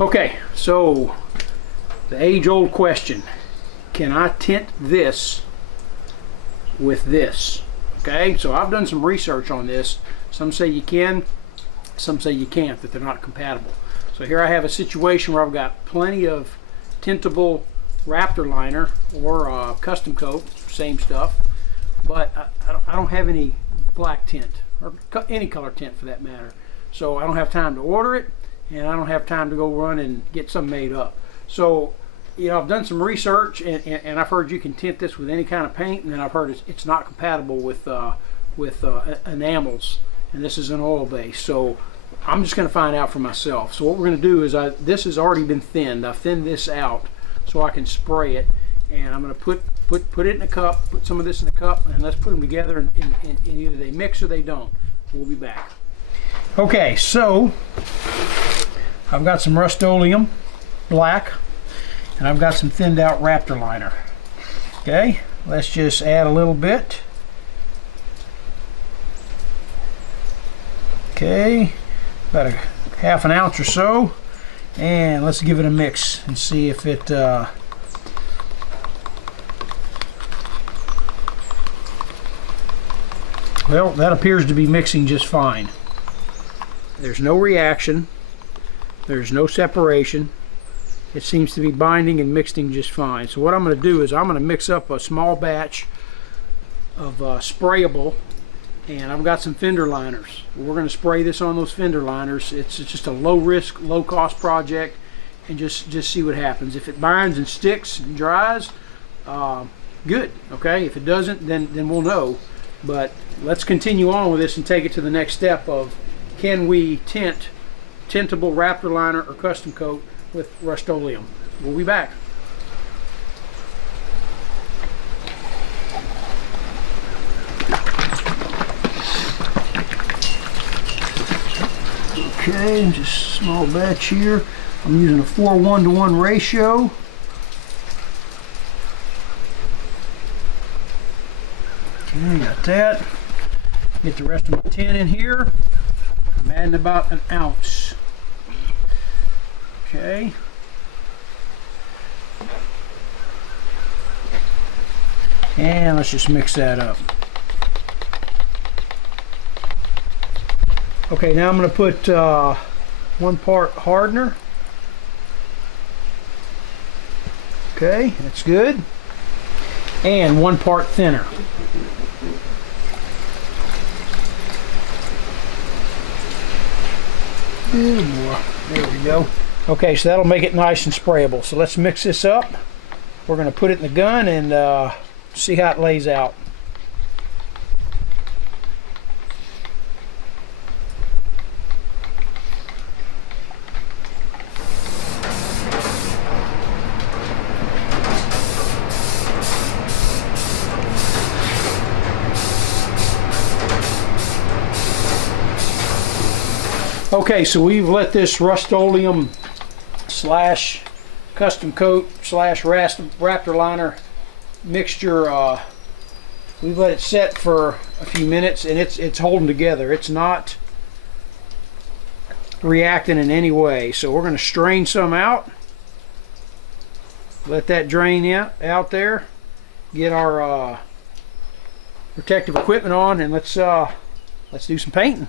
Okay, so the age-old question, can I tint this with this? Okay, so I've done some research on this. Some say you can, some say you can't, that they're not compatible. So here I have a situation where I've got plenty of tintable Raptor Liner or custom coat, same stuff, but I don't have any black tint or any color tint for that matter. So I don't have time to order it, and I don't have time to go run and get some made up. So, you know, I've done some research, and I've heard you can tint this with any kind of paint, and then I've heard it's not compatible with enamels, and this is an oil base. So I'm just going to find out for myself. So what we're going to do is, this has already been thinned. I've thinned this out so I can spray it, and I'm going to put it in a cup, put some of this in a cup, and let's put them together, and either they mix or they don't. We'll be back. Okay, so I've got some Rustoleum black, and I've got some thinned out Raptor Liner. Okay, let's just add a little bit. Okay, about a half an ounce or so, and let's give it a mix and see if it well, that appears to be mixing just fine. There's no reaction, there's no separation. It seems to be binding and mixing just fine. So what I'm going to do is I'm going to mix up a small batch of sprayable, and I've got some fender liners. We're going to spray this on those fender liners. It's just a low risk, low cost project, and just see what happens. If it binds and sticks and dries, good. Okay, if it doesn't, then we'll know. But let's continue on with this and take it to the next step of, can we tint tintable Raptor Liner or custom coat with Rustoleum? We'll be back. Okay, just a small batch here. I'm using a 4:1 ratio. Okay, got that. Get the rest of my tin in here. I'm adding about an ounce. Okay. And let's just mix that up. Okay, now I'm going to put 1 part hardener. Okay, that's good. And 1 part thinner. More. There we go. Okay, so that'll make it nice and sprayable. So let's mix this up. We're going to put it in the gun and see how it lays out. Okay, so we've let this Rustoleum slash custom coat slash Raptor Liner mixture, we've let it set for a few minutes, and it's holding together. It's not reacting in any way. So we're going to strain some out, let that drain out there, get our protective equipment on, and let's do some painting.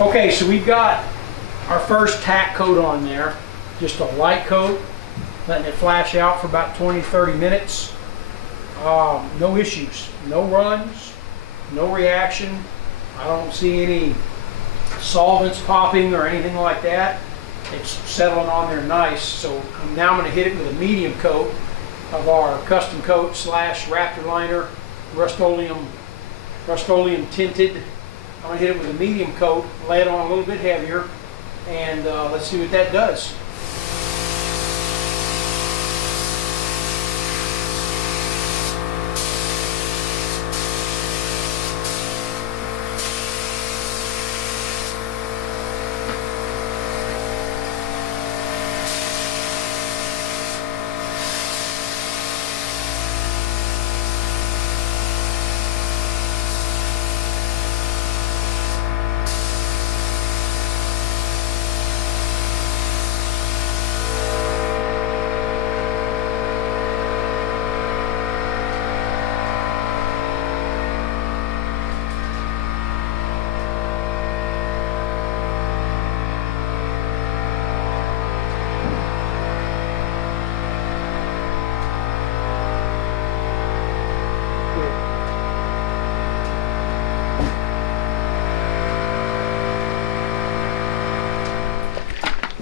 Okay, so we've got our first tack coat on there, just a light coat, letting it flash out for about 20-30 minutes. No issues, no runs, no reaction. I don't see any solvents popping or anything like that. It's settling on there nice. So now I'm going to hit it with a medium coat of our custom coat slash Raptor Liner Rustoleum Rustoleum tinted. I'm going to hit it with a medium coat, lay it on a little bit heavier, and let's see what that does.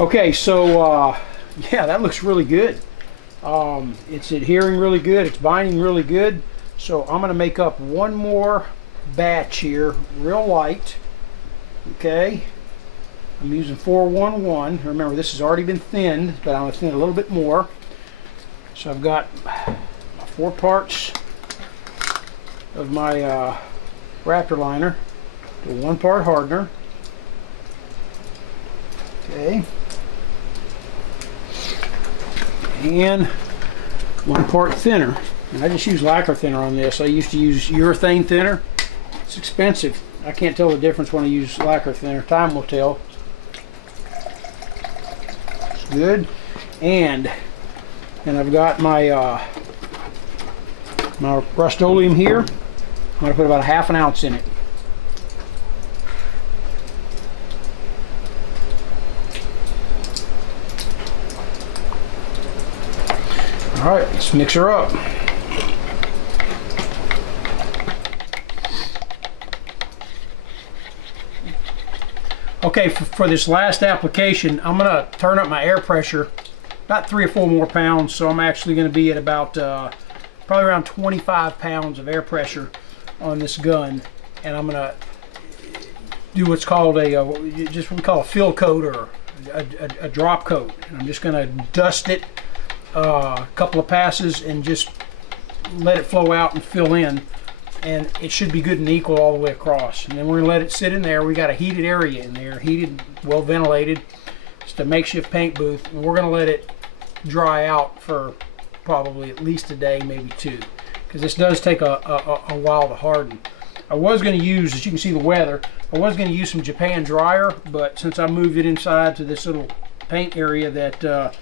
Okay, so yeah, that looks really good. It's adhering really good, it's binding really good. So I'm going to make up one more batch here, real light. Okay, I'm using 411. Remember, this has already been thinned, but I'm going to thin it a little bit more. So I've got 4 parts of my Raptor Liner to 1 part hardener. Okay. And 1 part thinner. And I just use lacquer thinner on this. I used to use urethane thinner. It's expensive. I can't tell the difference when I use lacquer thinner. Time will tell. It's good. And I've got my my Rustoleum here. I'm going to put about 1/2 ounce in it. All right, let's mix her up. Okay, for this last application, I'm going to turn up my air pressure about 3 or 4 more pounds. So I'm actually going to be at about probably around 25 pounds of air pressure on this gun, and I'm going to do what's called just what we call a fill coat or a drop coat. And I'm just going to dust it a couple of passes and just let it flow out and fill in, and it should be good and equal all the way across. And then we're going to let it sit in there. We got a heated area in there, heated, well ventilated. Just a makeshift paint booth, and we're going to let it dry out for probably at least a day, maybe 2, because this does take a while to harden. I was going to use, as you can see the weather, I was going to use some Japan dryer, but since I moved it inside to this little paint area that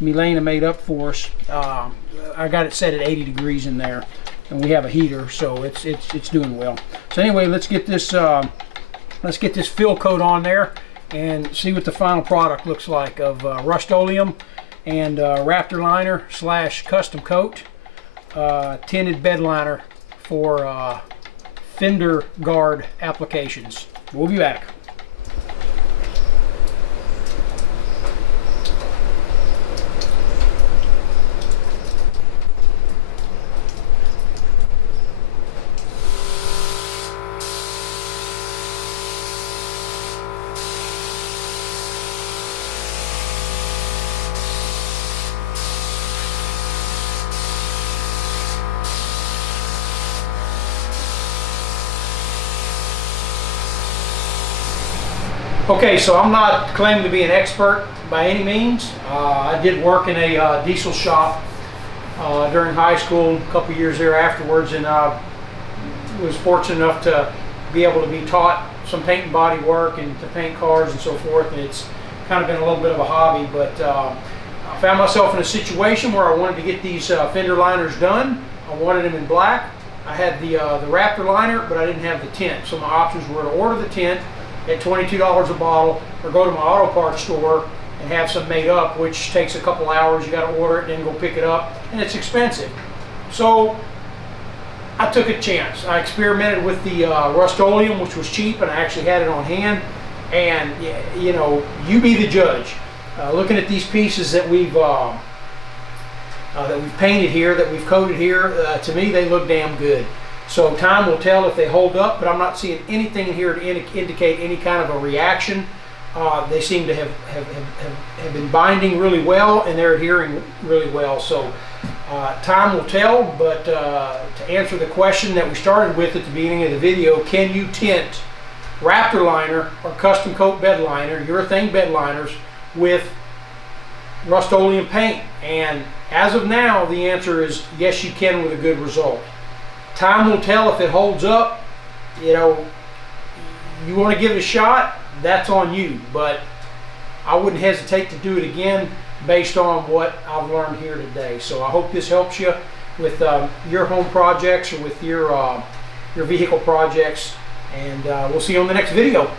Milena made up for us, I got it set at 80 degrees in there, and we have a heater, so it's doing well. So anyway, let's get this fill coat on there and see what the final product looks like of Rustoleum and Raptor Liner / custom coat tinted bed liner for fender guard applications. We'll be back. Okay, so I'm not claiming to be an expert by any means. I did work in a diesel shop during high school, a couple years there afterwards, and was fortunate enough to be able to be taught some paint and body work and to paint cars and so forth. And it's kind of been a little bit of a hobby, but I found myself in a situation where I wanted to get these fender liners done. I wanted them in black. I had the Raptor Liner, but I didn't have the tint. So my options were to order the tint at $22 a bottle, or go to my auto parts store and have some made up, which takes a couple hours. You got to order it, then go pick it up, and it's expensive. So I took a chance. I experimented with the Rustoleum, which was cheap, and I actually had it on hand. And you know, you be the judge. Looking at these pieces that we've painted here, that we've coated here, to me they look damn good. So time will tell if they hold up, but I'm not seeing anything in here to indicate any kind of a reaction. They seem to have been binding really well, and they're adhering really well. So time will tell, but to answer the question that we started with at the beginning of the video, can you tint Raptor Liner or custom coat bed liner, urethane bed liners, with Rustoleum paint? And as of now, the answer is yes, you can, with a good result. Time will tell if it holds up. You know, you want to give it a shot, that's on you, but I wouldn't hesitate to do it again based on what I've learned here today. So I hope this helps you with your home projects or with your vehicle projects, and we'll see you on the next video.